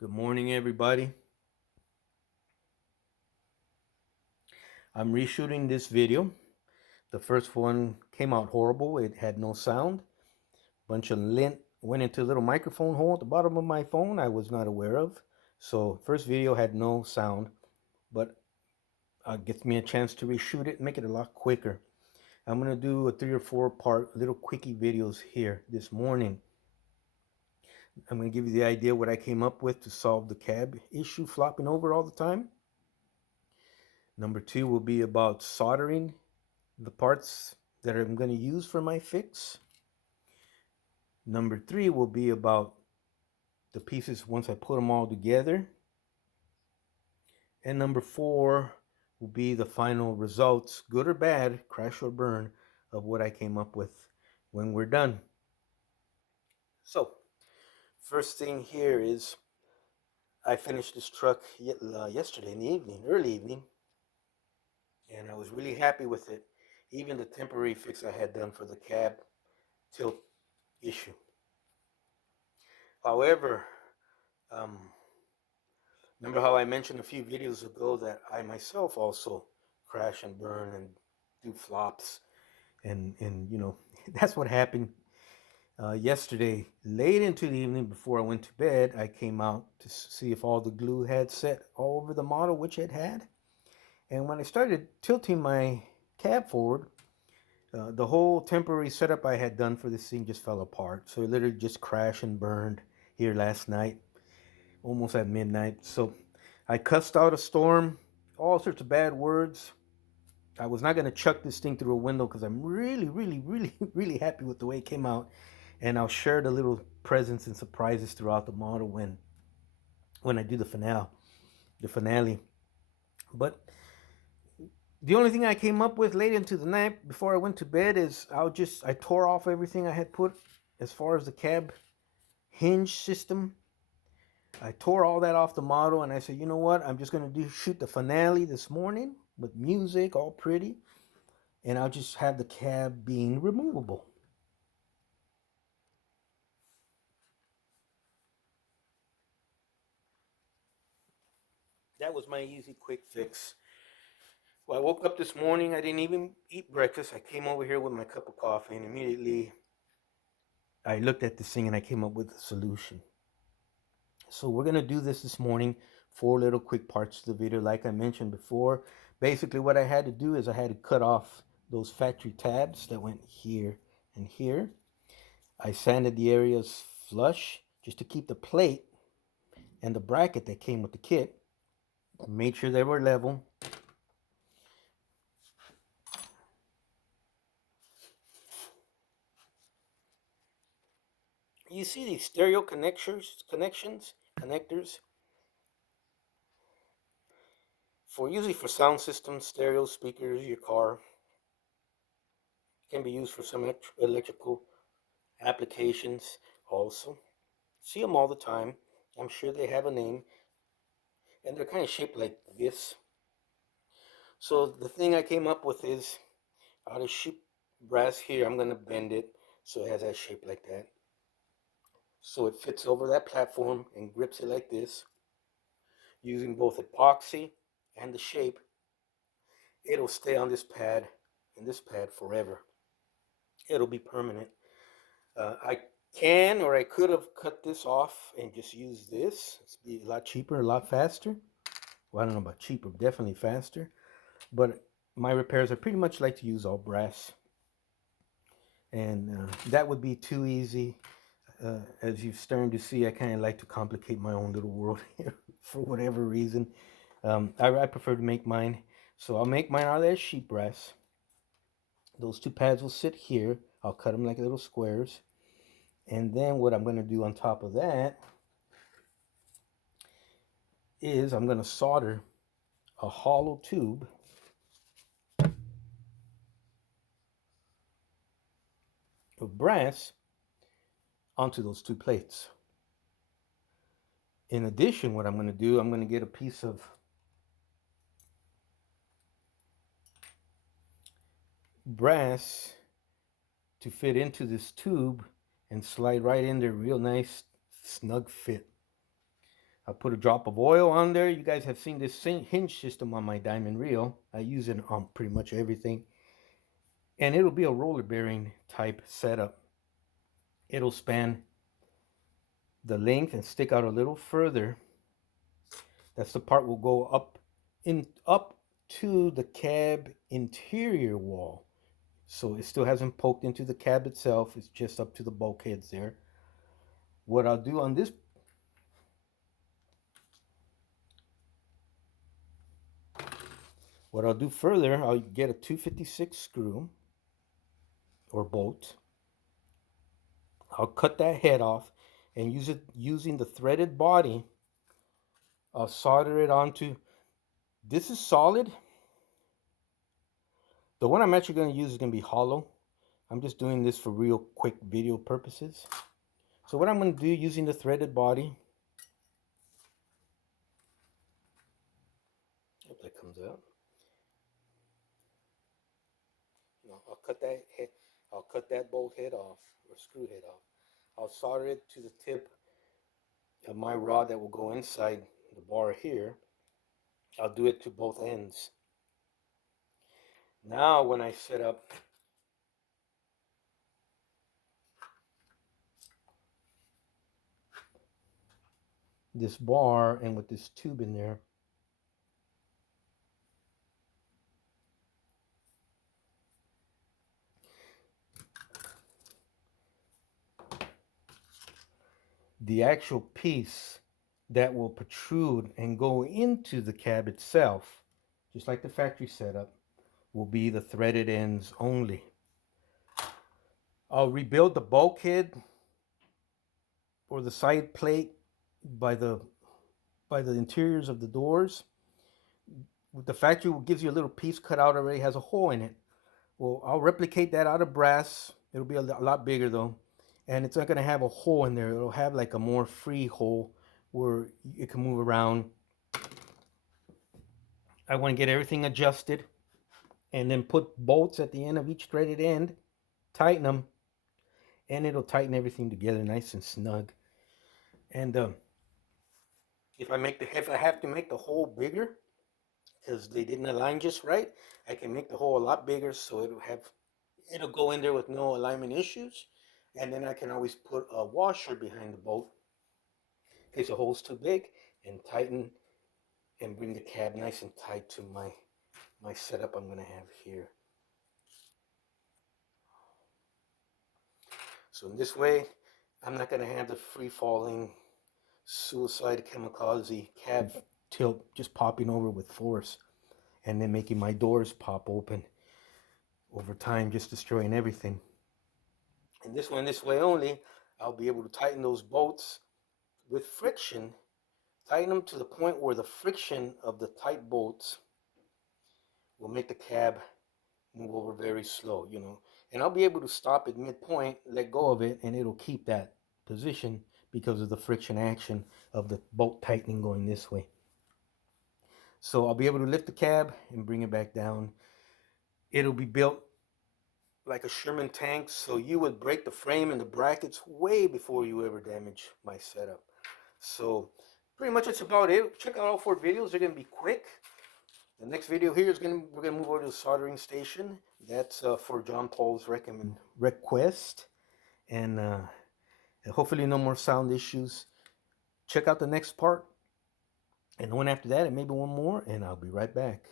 Good morning, everybody. I'm reshooting this video. The first one came out horrible. It had no sound. Bunch of lint went into a little microphone hole at the bottom of my phone I was not aware of. So first video had no sound, but gets me a chance to reshoot it and make it a lot quicker. I'm gonna do a 3 or 4 part little quickie videos here this morning. I'm gonna give you the idea what I came up with to solve the cab issue flopping over all the time. Number two will be about soldering the parts that I'm going to use for my fix. Number three will be about the pieces once I put them all together. And number four will be the final results, good or bad, crash or burn, of what I came up with when we're done. So, first thing here is I finished this truck yesterday in the evening, early evening, and I was really happy with it. Even the temporary fix I had done for the cab tilt issue. However, um, remember how I mentioned a few videos ago that I myself also crash and burn and do flops, and that's what happened yesterday. Late into the evening before I went to bed, I came out to see if all the glue had set all over the model, which it had. And when I started tilting my cab forward, the whole temporary setup I had done for this thing just fell apart. So it literally just crashed and burned here last night, almost at midnight. So I cussed out a storm, all sorts of bad words. I was not going to chuck this thing through a window because I'm really, really, really, really happy with the way it came out. And I'll share the little presents and surprises throughout the model when I do the finale. The finale. But the only thing I came up with late into the night before I went to bed is I tore off everything I had put as far as the cab hinge system. I tore all that off the model and I said, you know what? I'm just going to shoot the finale this morning with music, all pretty, and I'll just have the cab being removable. That was my easy, quick fix. Well, I woke up this morning. I didn't even eat breakfast. I came over here with my cup of coffee and immediately I looked at this thing and I came up with a solution. So we're going to do this morning, 4 little quick parts of the video. Like I mentioned before, basically what I had to do is I had to cut off those factory tabs that went here and here. I sanded the areas flush just to keep the plate and the bracket that came with the kit. Made sure they were level. You see these stereo connectors for usually for sound systems, stereo speakers, your car. Can be used for some electrical applications also. See them all the time. I'm sure they have a name, and they're kind of shaped like this. So the thing I came up with is out of sheep brass here, I'm going to bend it so it has that shape like that. So it fits over that platform and grips it like this. Using both epoxy and the shape, it'll stay on this pad and this pad forever. It'll be permanent. I can or I could have cut this off and just used this. It's be a lot cheaper, a lot faster. Well, I don't know about cheaper, definitely faster. But my repairs, I pretty much like to use all brass. And that would be too easy. As you're starting to see, I kind of like to complicate my own little world here for whatever reason. I prefer to make mine. So I'll make mine out of that sheet brass. Those two pads will sit here. I'll cut them like little squares. And then what I'm going to do on top of that is I'm going to solder a hollow tube of brass onto those two plates. In addition, what I'm going to do, I'm going to get a piece of brass to fit into this tube and slide right in there, real nice snug fit. I'll put a drop of oil on there. You guys have seen this hinge system on my diamond reel. I use it on pretty much everything. And it'll be a roller bearing type setup. It'll span the length and stick out a little further. That's the part will go up to the cab interior wall. So it still hasn't poked into the cab itself. It's just up to the bulkheads there. What I'll do on this, what I'll do further, I'll get a 256 screw or bolt. I'll cut that head off and using the threaded body. I'll solder it onto. This is solid. The one I'm actually going to use is going to be hollow. I'm just doing this for real quick video purposes. So what I'm going to do using the threaded body. Hope that comes out. I'll cut that bolt head off or screw head off. I'll solder it to the tip of my rod that will go inside the bar here. I'll do it to both ends. Now when I set up this bar and with this tube in there, the actual piece that will protrude and go into the cab itself, just like the factory setup, will be the threaded ends only. I'll rebuild the bulkhead or the side plate by the interiors of the doors. The factory gives you a little piece cut out already, has a hole in it. Well, I'll replicate that out of brass. It'll be a lot bigger though. And it's not going to have a hole in there. It'll have like a more free hole where it can move around. I want to get everything adjusted and then put bolts at the end of each threaded end, tighten them, and it'll tighten everything together nice and snug. And if I have to make the hole bigger because they didn't align just right, I can make the hole a lot bigger so it'll go in there with no alignment issues. And then I can always put a washer behind the bolt in case the hole's too big, and tighten and bring the cab nice and tight to my setup I'm going to have here. So in this way, I'm not going to have the free-falling suicide kamikaze cab tilt just popping over with force and then making my doors pop open over time, just destroying everything. And this way only, I'll be able to tighten those bolts with friction, tighten them to the point where the friction of the tight bolts will make the cab move over very slow, and I'll be able to stop at midpoint, let go of it, and it'll keep that position because of the friction action of the bolt tightening going this way. So I'll be able to lift the cab and bring it back down. It'll be built like a Sherman tank, so you would break the frame and the brackets way before you ever damage my setup. So pretty much that's about it. Check out all 4 videos. They're going to be quick. The next video here is we're gonna move over to the soldering station. That's for John Paul's request, and hopefully no more sound issues. Check out the next part, and the one after that, and maybe one more, and I'll be right back.